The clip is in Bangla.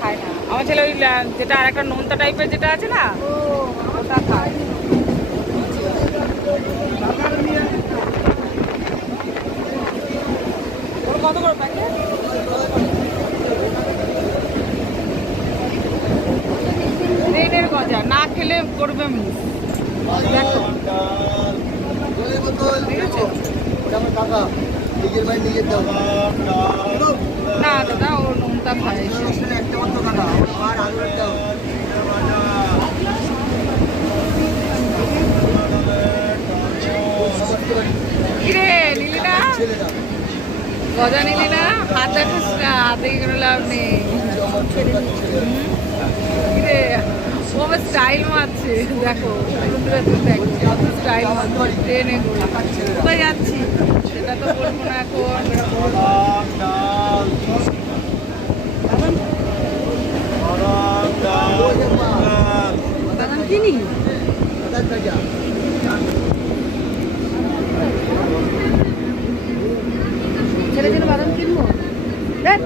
খায় না। আমার ছেলে ওই যেটা আর একটা নোনতা টাইপের যেটা আছে না, ওটা খায়। ওর কত করে প্যাকেট? রেডের গজা না খেলে করবে মিস। দেখো ঠিক আছে। না দাদা ও নোনতা খায়। কিরে নিলি না গজা, নিলি না? হাত দেখিস না, হাতে কোনো লাভ নেই। কিরে ও আমার স্টাইল মারছে, দেখো কত স্টাইল মারছে ট্রেনে করে। কোথায় যাচ্ছি সেটা তো বলবো না এখন। বাদাম কিনি, ছেলের জন্য বাদাম কিনবো দেখ।